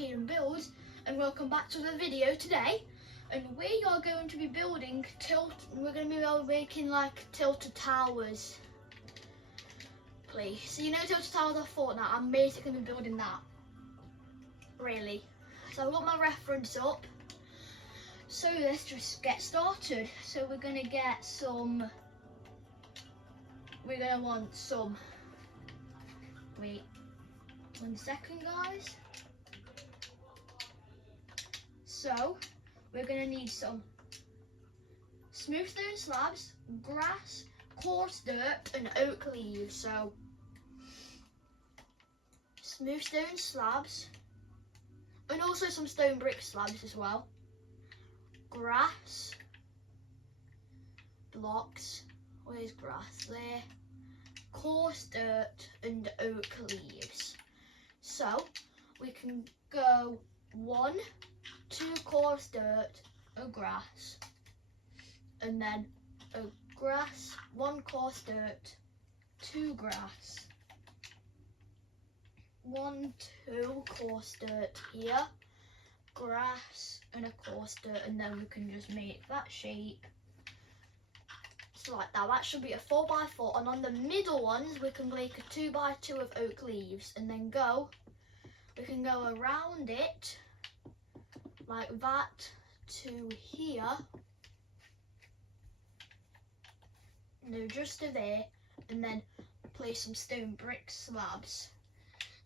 Kaiden-Buildz, and welcome back to the video today. And we are going to be building we're going to be making like tilted towers. Please. So you know tilted towers are Fortnite, I'm basically going to be building that. Really. So I've got my reference up. So let's just get started. So we're going to get some, we're going to want some, wait 1 second guys. So we're going to need some smooth stone slabs, grass, coarse dirt and oak leaves. So smooth stone slabs and also some stone brick slabs as well. Grass, blocks, where's grass? There. Coarse dirt and oak leaves. So we can go 1, 2 coarse dirt, a grass, and then a grass, 1 coarse dirt, 2 grass, 1, 2 coarse dirt here, grass and a coarse dirt, and then we can just make that shape. So like that. That should be a 4x4, and on the middle ones we can make a 2x2 of oak leaves, and then we can go around it like that to here. No, just to there, and then place some stone brick slabs.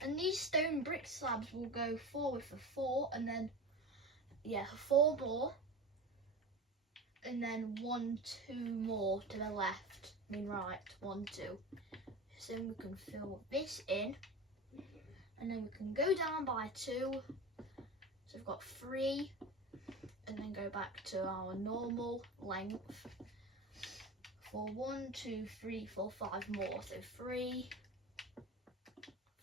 And these stone brick slabs will go forward for 4, and then 4 more, and then 1, 2 more to the left. I mean right, 1, 2. So we can fill this in, and then we can go down by 2. So we've got 3, and then go back to our normal length for 1, 2, 3, 4, 5 more. So 3,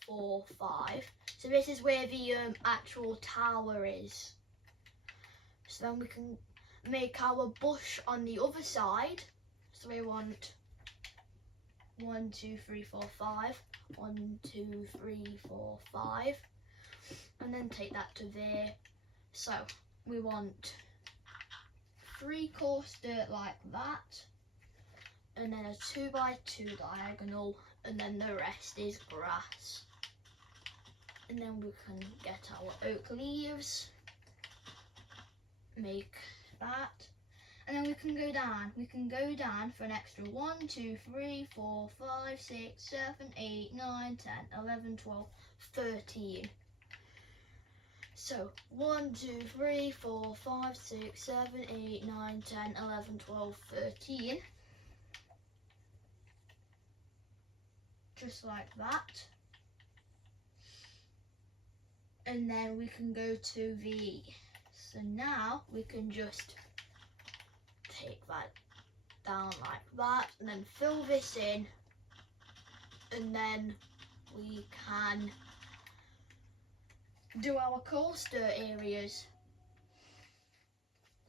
4, 5. So this is where the actual tower is. So then we can make our bush on the other side. So we want 1, 2, 3, 4, 5. 1, 2, 3, 4, 5. And then take that to there. So we want 3 coarse dirt like that, and then a 2x2 diagonal, and then the rest is grass. And then we can get our oak leaves, make that, and then we can go down for an extra 1, 2, 3, 4, 5, 6, 7, 8, 9, 10, 11, 12, 13. So 1, 2, 3, 4, 5, 6, 7, 8, 9, 10, 11, 12, 13. Just like that. And then we can go to so now we can just take that down like that, and then fill this in, and then we can do our coarse dirt areas.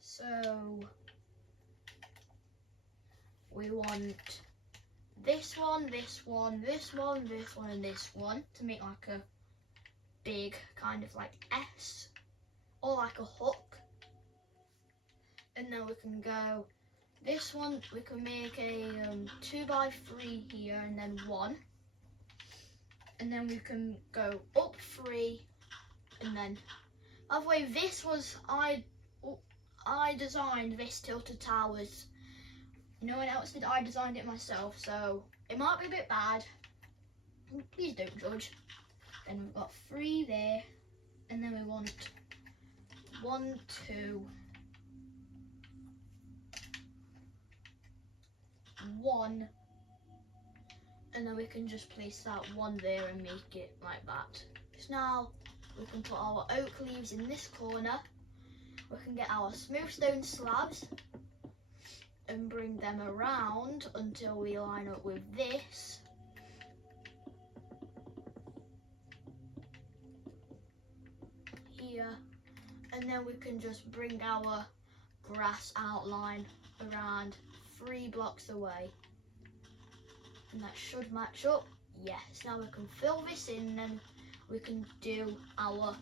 So we want this one, this one, this one, this one, and this one to make like a big kind of like S or like a hook. And then we can go this one, we can make a 2x3 here, and then 1, and then we can go up 3, and then by the way, this was I designed this tilted towers. No one else did. I designed it myself, so it might be a bit bad. Please don't judge. Then we've got 3 there, and then we want 1, 2, 1, and then we can just place that 1 there and make it like that. So now we can put our oak leaves in this corner. We can get our smooth stone slabs and bring them around until we line up with this. Here, and then we can just bring our grass outline around 3 blocks away, and that should match up. Yes, now we can fill this in, and we can do our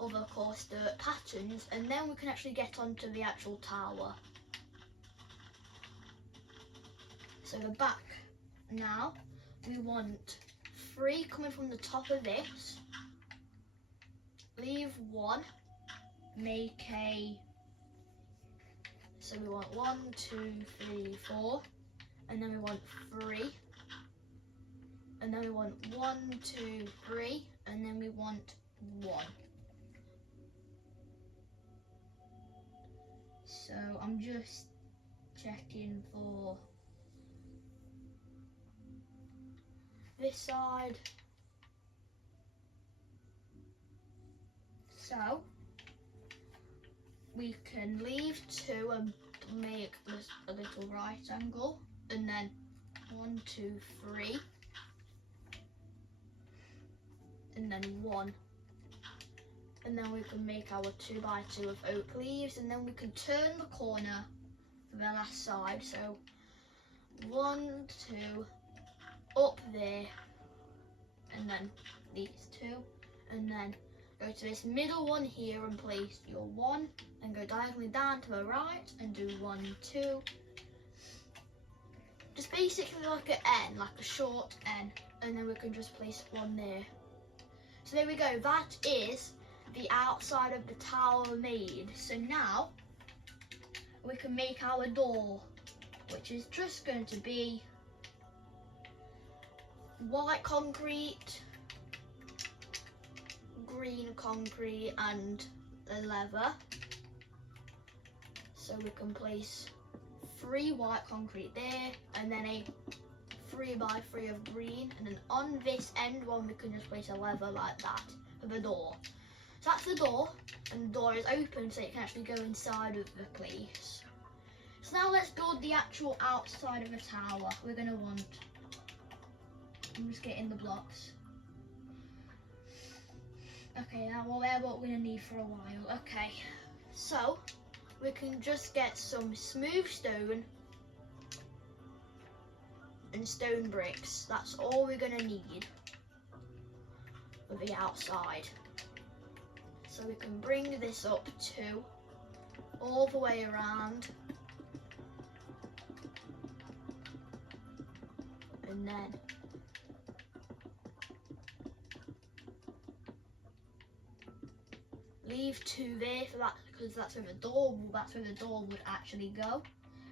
other coarse dirt patterns, and then we can actually get onto the actual tower. So the back now, we want 3 coming from the top of this, leave 1, make a, so we want 1, 2, 3, 4, and then we want 3, and then we want 1, 2, 3, and then we want 1. So I'm just checking for this side. So we can leave 2 and make this a little right angle, and then 1, 2, 3, and then 1. And then we can make our 2 by 2 of oak leaves, and then we can turn the corner for the last side. So 1, 2, up there, and then these 2, and then go to this middle one here and place your 1, and go diagonally down to the right and do 1, 2. Just basically like an N, like a short N, and then we can just place 1 there. So there we go, that is the outside of the tower made. So now we can make our door, which is just going to be white concrete, green concrete and a leather. So we can place 3 white concrete there, and then a 3 by 3 of green, and then on this end one we can just place a leather like that for the door. So that's the door, and the door is open so it can actually go inside of the place. So now let's build the actual outside of the tower. We're going to want, I'm just getting the blocks. Okay, now well, they're what we're going to need for a while. Okay, so we can just get some smooth stone and stone bricks. That's all we're going to need for the outside. So we can bring this up to all the way around, and then leave 2 there for that, because that's where the door would actually go.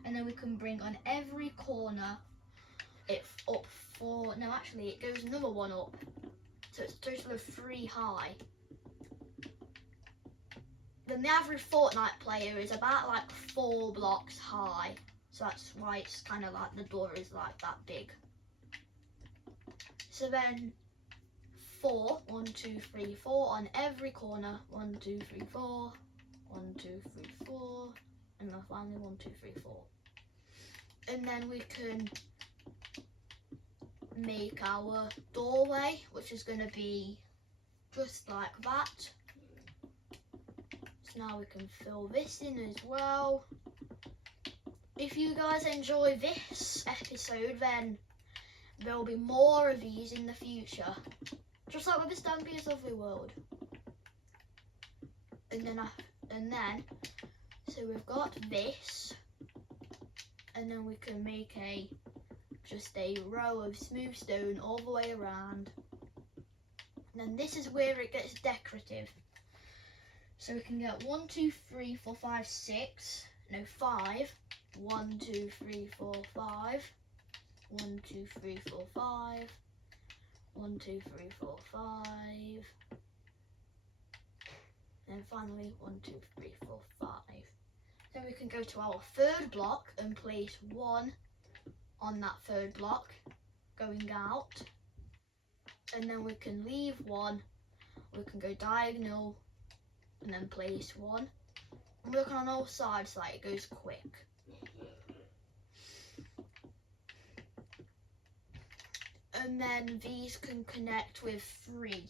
And then we can bring on every corner it up 4. No, actually it goes another 1 up, so it's a total of 3 high. Then the average Fortnite player is about like 4 blocks high, so that's why it's kind of like the door is like that big. So then 4, 1, 2, 3, 4 on every corner. 1, 2, 3, 4, 1, 2, 3, 4, and then finally 1, 2, 3, 4. And then we can make our doorway, which is going to be just like that. So now we can fill this in as well. If you guys enjoy this episode, then there'll be more of these in the future, just like with the Stampy's Lovely World. And then so we've got this, and then we can make just a row of smooth stone all the way around. And then this is where it gets decorative. So we can get 1, 2, 3, 4, 5, 6. No, 5. 1, 2, 3, 4, 5. 1, 2, 3, 4, 5. 1, 2, 3, 4, 5. And finally 1, 2, 3, 4, 5. Then we can go to our 3rd block and place 1 on that 3rd block going out. And then we can leave 1. We can go diagonal and then place 1. I'm working on all sides so that it goes quick. And then these can connect with 3.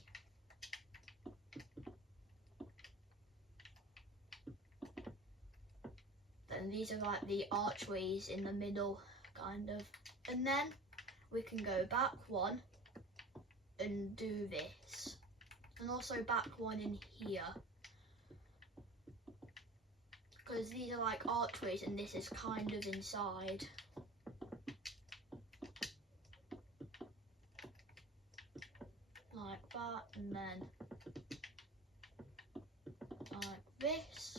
Then these are like the archways in the middle, kind of. And then we can go back 1 and do this. and also back one in here. Because these are like archways and this is kind of inside. Like that, and then like this.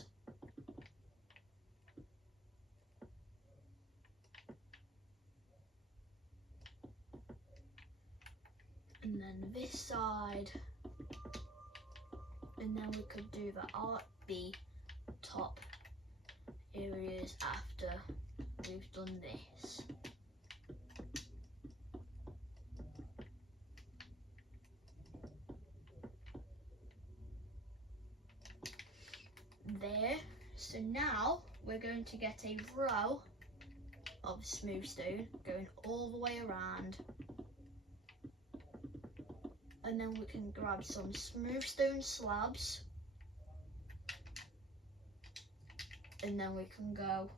And then this side. And then we could do the top areas after we've done this. There. So now we're going to get a row of smooth stone going all the way around. And then we can grab some smooth stone slabs. And then we can go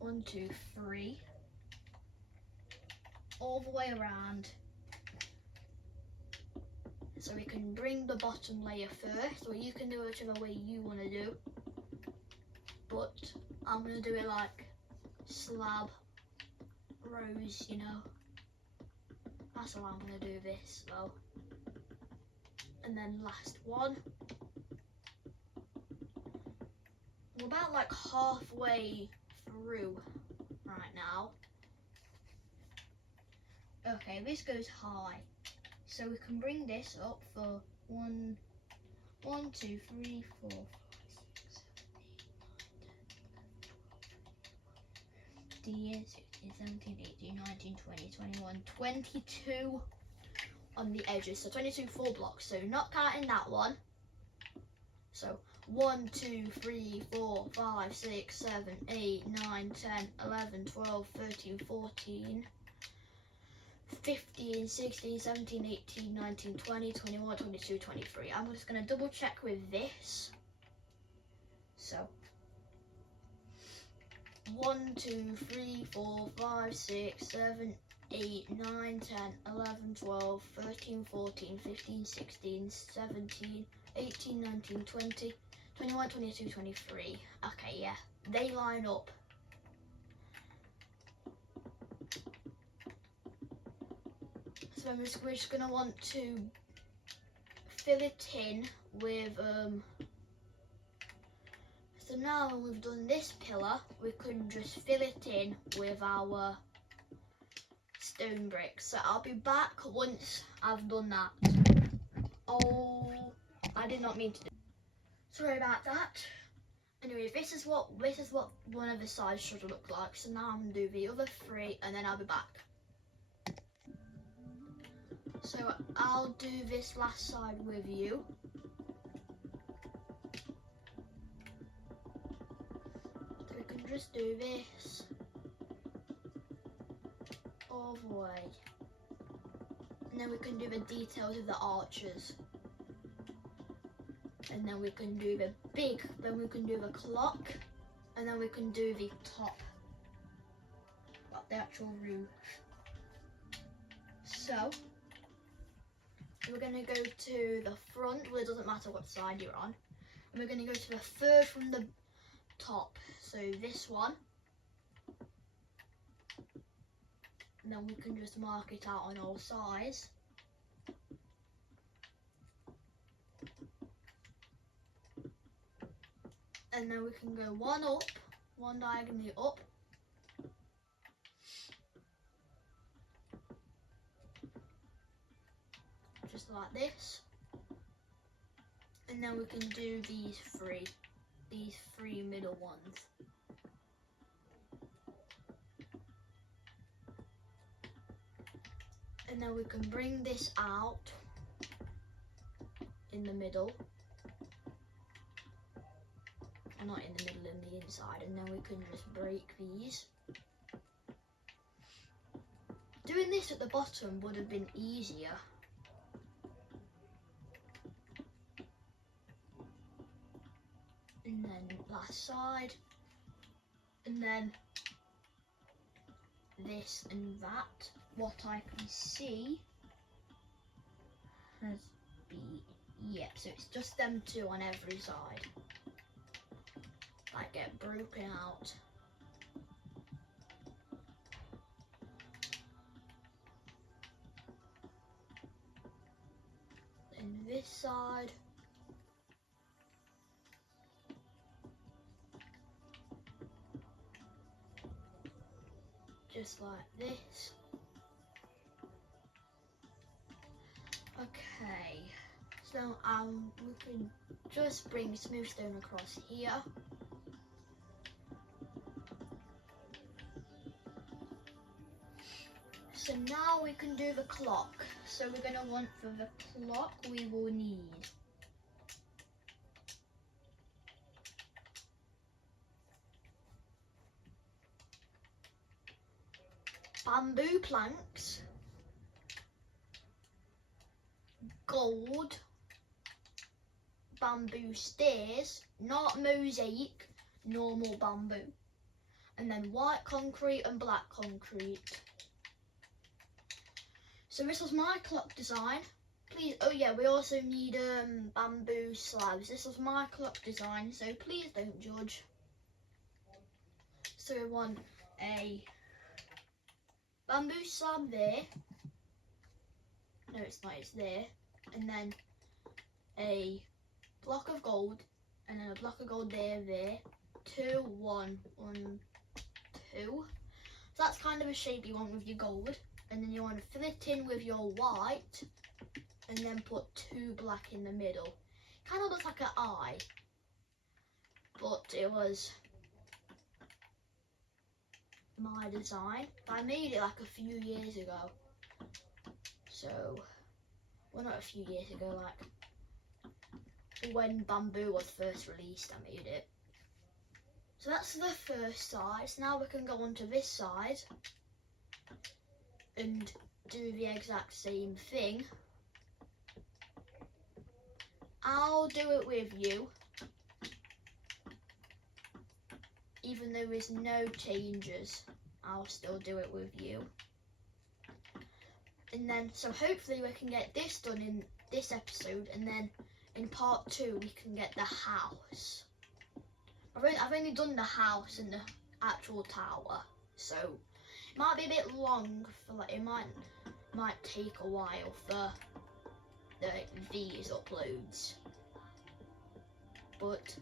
1, 2, 3 all the way around. So we can bring the bottom layer first, or you can do it whichever way you want to do. But I'm going to do it like slab rows, you know. That's how I'm going to do this though. And then last one. We're about like halfway through right now. Okay, this goes high. So we can bring this up for 1, 2, 3, 4, 5, 6, 7, 8, 9, 10, 11, 12, 15, 17, 18, 19, 20, 21, 22 on the edges. So 22 full blocks. So not counting that one. So 1, 2, 3, 4, 5, 6, 7, 8, 9, 10, 11, 12, 13, 14, 15, 16, 17, 18, 19, 20, 21, 22, 23. I'm just going to double check with this. So 1, 2, 3, 4, 5, 6, 7, 8, 9, 10, 11, 12, 13, 14, 15, 16, 17, 18, 19, 20, 21, 22, 23. Okay, yeah, they line up. So we're just going to want to fill it in with, so now when we've done this pillar, we can just fill it in with our stone bricks. So I'll be back once I've done that. Oh, I did not mean to do. Sorry about that. Anyway, this is what one of the sides should look like. So now I'm gonna do the other 3 and then I'll be back. So I'll do this last side with you. So we can just do this all the way. And then we can do the details of the arches. And then we can do then we can do the clock. And then we can do the top, like the actual roof. So, we're going to go to the front, well it doesn't matter what side you're on. And we're going to go to the third from the top, so this one. And then we can just mark it out on all sides. And then we can go one up, one diagonally up. Just like this. And then we can do these three middle ones. And then we can bring this out in the middle. Or not in the middle, in the inside. And then we can just break these. Doing this at the bottom would have been easier. And then last side. And then this and that. What I can see has been Yep, so it's just them two on every side. Like get broken out. Then this side. Just like this. Okay, so we can just bring smooth stone across here. So now we can do the clock. So we're going to want for the clock we will need bamboo planks, gold, bamboo stairs, not mosaic, normal bamboo, and then white concrete and black concrete. So this was my clock design. Please, oh yeah, we also need bamboo slabs. This was my clock design, so please don't judge. So we want a bamboo slab there. No, it's not, it's there. And then a block of gold, and then a block of gold there. 2, 1, 1, 2. So that's kind of a shape you want with your gold. And then you want to fill it in with your white, and then put 2 black in the middle. Kind of looks like an eye, but it was my design. I made it like a few years ago. So, well, not a few years ago, like when bamboo was first released, I made it. So that's the first side. So now we can go on to this side and do the exact same thing. I'll do it with you, even though there's no changes. I'll still do it with you. And then, so hopefully we can get this done in this episode, and then in part 2 we can get the house. I've only done the house and the actual tower, so it might be a bit long for like, it might take a while for these uploads. But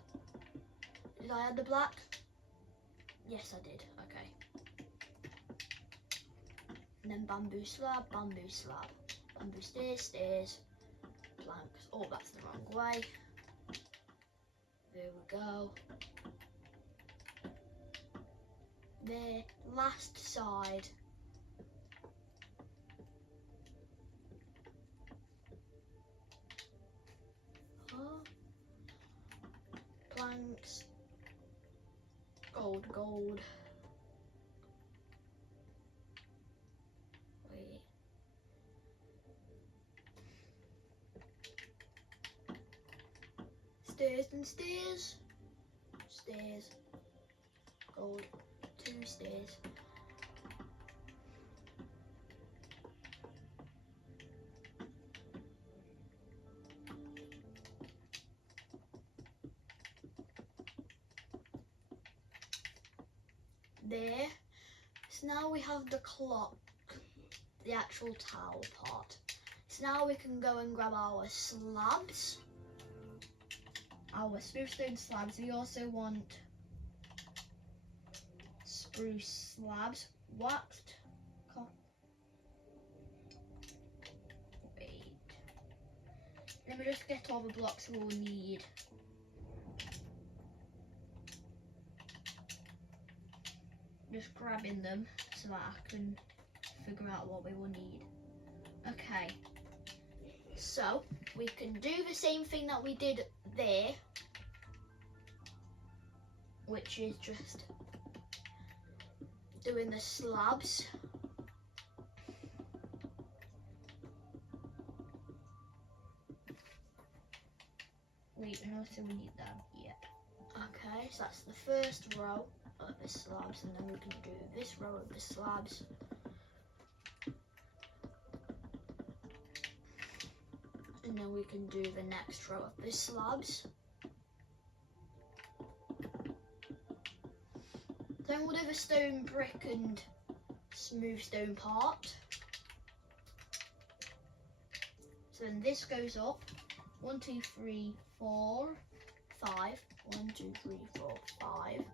did I add the black? Yes, I did. Okay. And then bamboo slab, bamboo stairs, stairs, planks. Oh, that's the wrong way. There we go. There, last side. Planks, gold. Wait. Stairs and stairs. Stairs. Gold. 2 stairs. There. So now we have the clock, the actual tower part. So now we can go and grab our slabs, our smooth stone slabs. We also want spruce slabs, waxed. Wait. Let me just get all the blocks we'll need. Just grabbing them so that I can figure out what we will need. Okay, so we can do the same thing that we did there, which is just doing the slabs. Wait, and also we need that. Yep. Okay, so that's the first row of the slabs, and then we can do this row of the slabs. And and then we can do the next row of the slabs. Then we'll do the stone, brick and smooth stone part. So then this goes up 1, 2, 3, 4, 5. 1, 2, 3, 4, 5.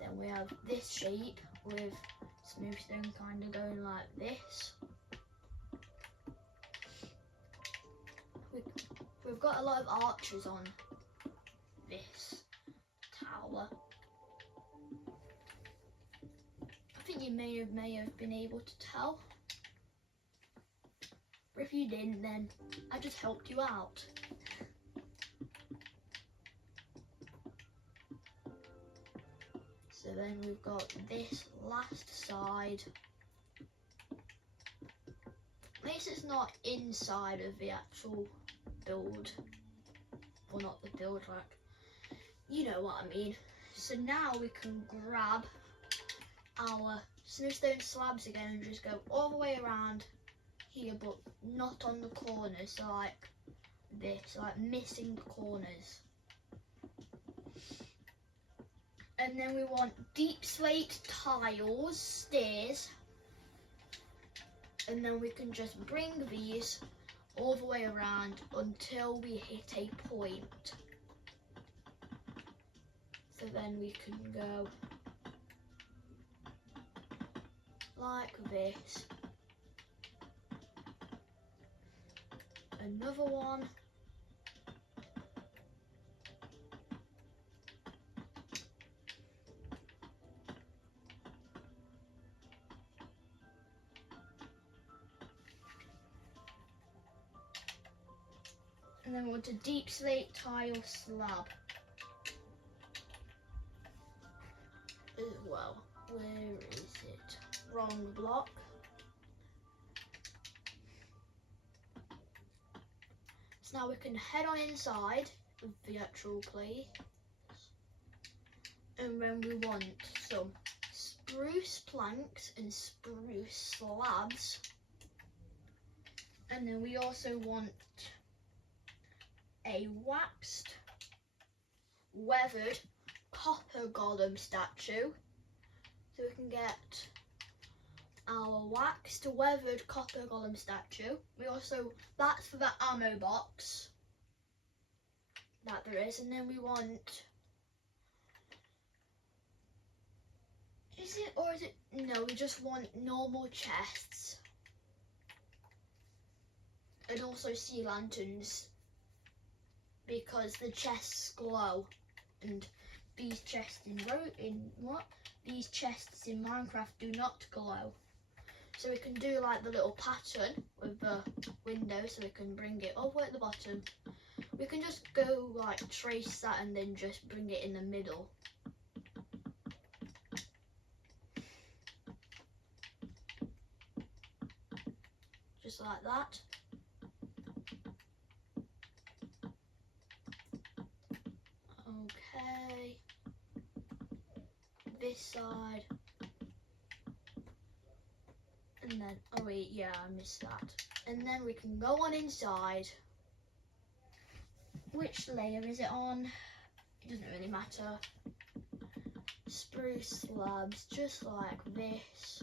Then we have this shape with smooth stone kind of going like this. We've got a lot of arches on this tower. I think you may have been able to tell. But if you didn't, then I just helped you out. So then we've got this last side. At least it's not inside of the actual build. Well, not the build, like, you know what I mean. So now we can grab our smooth stone slabs again and just go all the way around here, but not on the corners, so like this, like missing the corners. And then we want deep slate tiles, stairs, and then we can just bring these all the way around until we hit a point. So then we can go like this. Another one. And then we want a deep slate tile slab as well. Where is it? Wrong block. So now we can head on inside of the actual place. And then we want some spruce planks and spruce slabs. And then we also want a waxed, weathered copper golem statue. So we can get our waxed, weathered copper golem statue. We also, that's for the ammo box that there is. And then we want, is it, or is it, no, we just want normal chests. And also sea lanterns, because the chests glow, and these chests these chests in Minecraft do not glow. So we can do like the little pattern with the window, so we can bring it all the way at the bottom. We can just go like trace that and then just bring it in the middle. Just like that. Okay, this side, and then, oh wait, yeah, I missed that. And then we can go on inside. Which layer is it on? It doesn't really matter. Spruce slabs, just like this.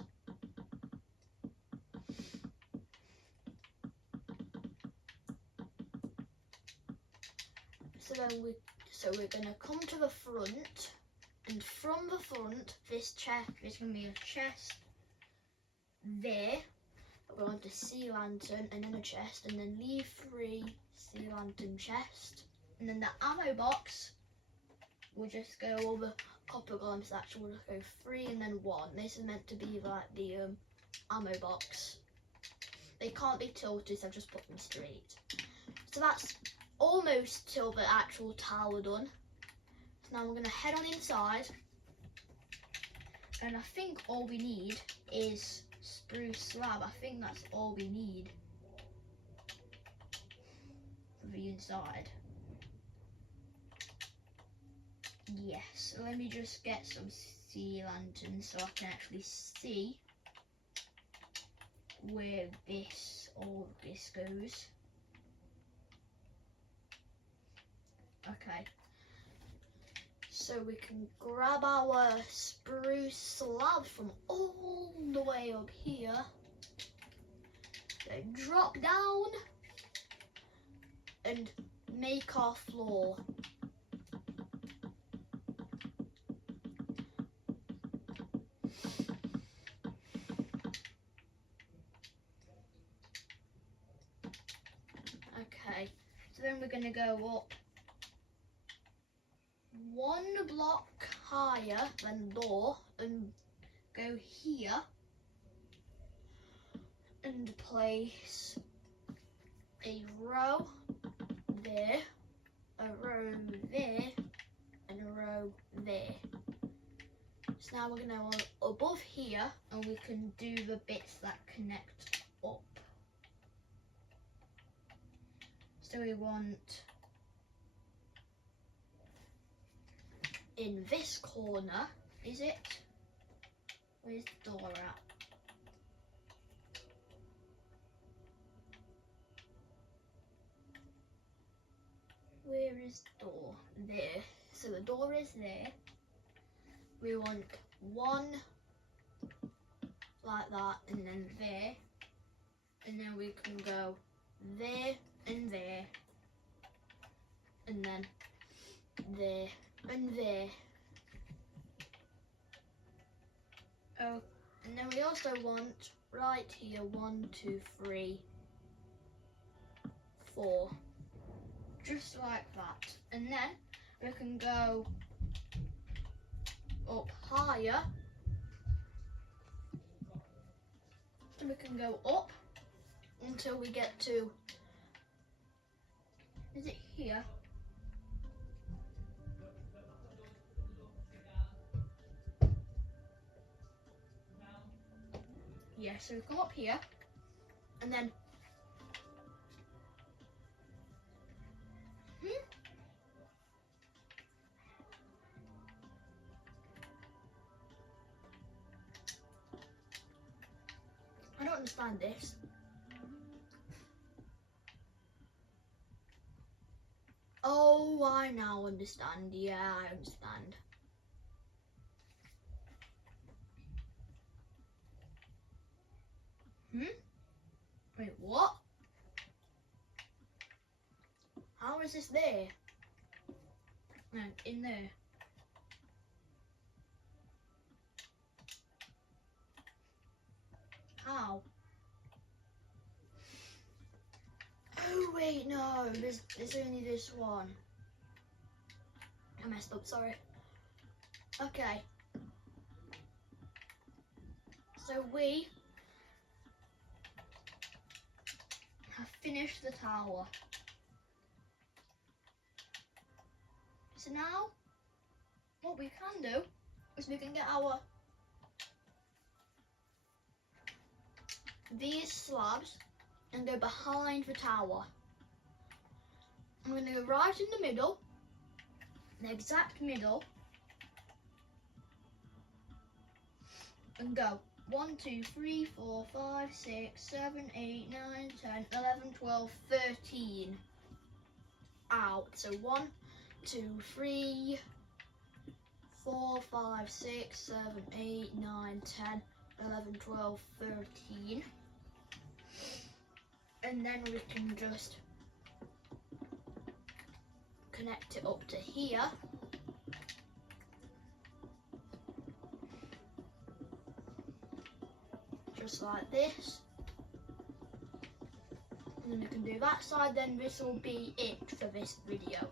So we're gonna come to the front, and from the front, this chest is gonna be a chest there. We're going to sea lantern and then a chest, and then leave 3 sea lantern chest, and then the ammo box will just go over copper golem statue. We'll just go 3 and then 1. This is meant to be like the ammo box. They can't be tilted, so I've just put them straight. So that's almost till the actual tower done. So now we're going to head on inside, and I think all we need is spruce slab. I think that's all we need for the inside. Yes, let me just get some sea lanterns so I can actually see where all this goes. Okay. So we can grab our spruce slabs from all the way up here. Then drop down and make our floor. Okay, so then we're going to go up 1 block higher than the door and go here and place a row there, a row there, and a row there. So now we're going to go above here and we can do the bits that connect up. So we want in this corner, is it? Where's the door at? Where is the door? There. So the door is there. We want 1 like that and then there. And then we can go there and there. And then there and there. Oh, and then we also want right here 1, 2, 3, 4. Just like that. And then we can go up higher. And we can go up until we get to, is it here? Yeah, so we come up here and then I don't understand this. Oh, I now understand. Yeah, I understand. Wait, what? How is this there? No, in there. How? Oh wait, no, there's only this one. I messed up, sorry. Okay. So we have finished the tower. So now, what we can do is we can get these slabs and go behind the tower. I'm going to go right in the middle, the exact middle, and go 1, 2, 3, 4, 5, 6, 7, 8, 9, 10, 11, 12, 13 out. So 1, 2, 3, 4, 5, 6, 7, 8, 9, 10, 11, 12, 13. And then we can just connect it up to here. Just like this. And then we can do that side, then this will be it for this video.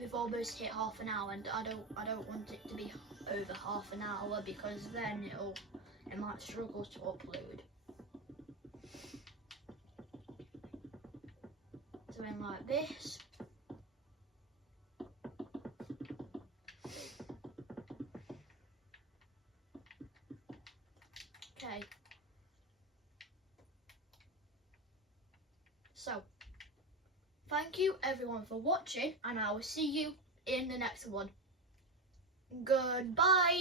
We've almost hit half an hour and I don't want it to be over half an hour because then it might struggle to upload. So in like this. Okay. So thank you everyone for watching and I will see you in the next one. Goodbye.